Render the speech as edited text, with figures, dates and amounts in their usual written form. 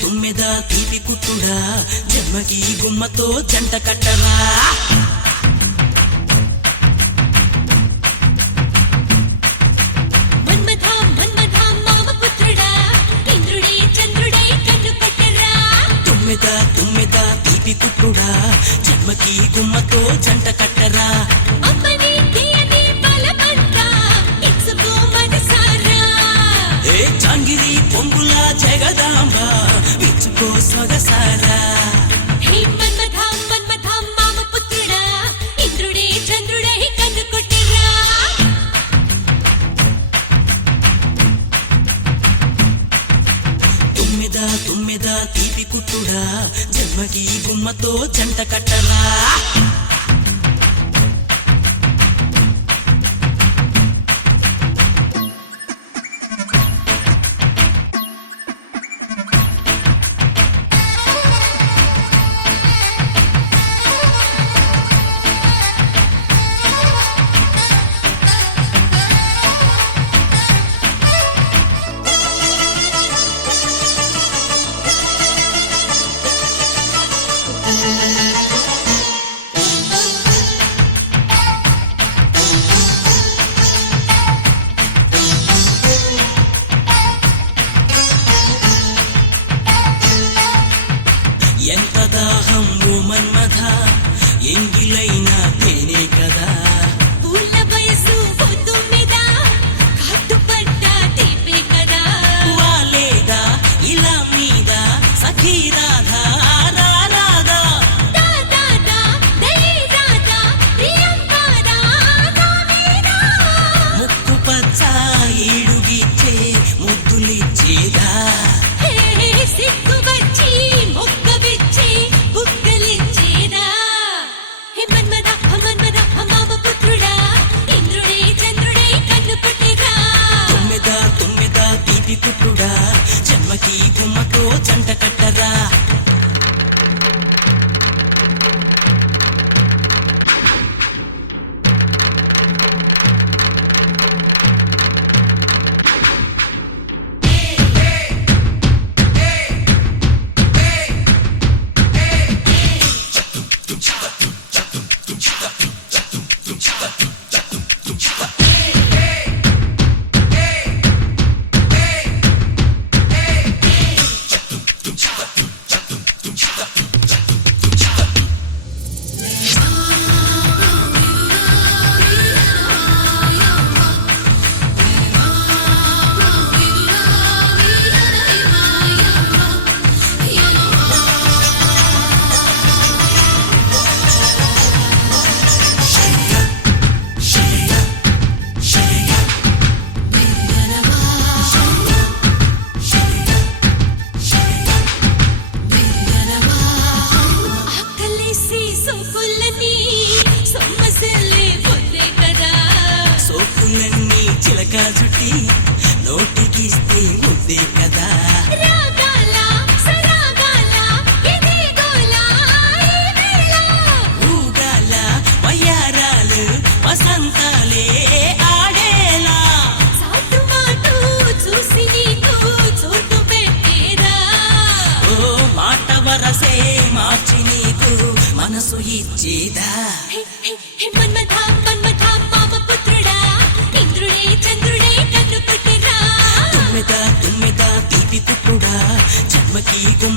తుమ్మెద తీపి కుట్టుడా జన్మకి గుమ్మతో జంట కట్టరా తుమ్మెద తీపి కుట్టుడా జన్మకి గుమ్మతో జంట కట్టరా చాంగిరి పొంగుల జగదాంబ విచ్చుకో సొగసారా తుమ్మెద తీపి కుట్టుడా జన్మకి గుమ్మతో జంట కట్టరా ఎంత దాహం ఓ మన్మథ ఎంగిలైనా తేనే కదా పూల వయసు పొద్దుమిద కట్టుపడ్డ తీపే కదా వాలేదా ఇలా మీద సఖీ రాధా రాధా దాదా దయే రాధా ప్రియంకరా దామేదా ముక్కు పచ్చ ఏడుగిచ్చే ముద్దులిచ్చేదా సిగ్గు వచ్చి మొక్క విచ్చి బుగ్గలిచ్చేదా మన్మద మామ పుత్రుడా ఇంద్రుడే చంద్రుడే కన్ను పట్టిరా తుమ్మెద తీపి కుట్టుడా జన్మకి గుమ్మతో జంట కట్టరా సోకులన్నీ చిలక చుట్టి నోటికిస్తే ముద్దే కదా ఊగాల వయ్యారాలు వసంతాలే ఆడేలా చూసి నీకు చోటు పెట్టేరా ఓ మాట వరసే మార్చి నీకు మనసు ఇచ్చేదా మన్మథ మామ పుత్రుడా ఇంద్రుడే చంద్రుడే కన్ను పట్టిరా తుమ్మెద తీపి కుట్టుడా జన్మకి గుమ్మ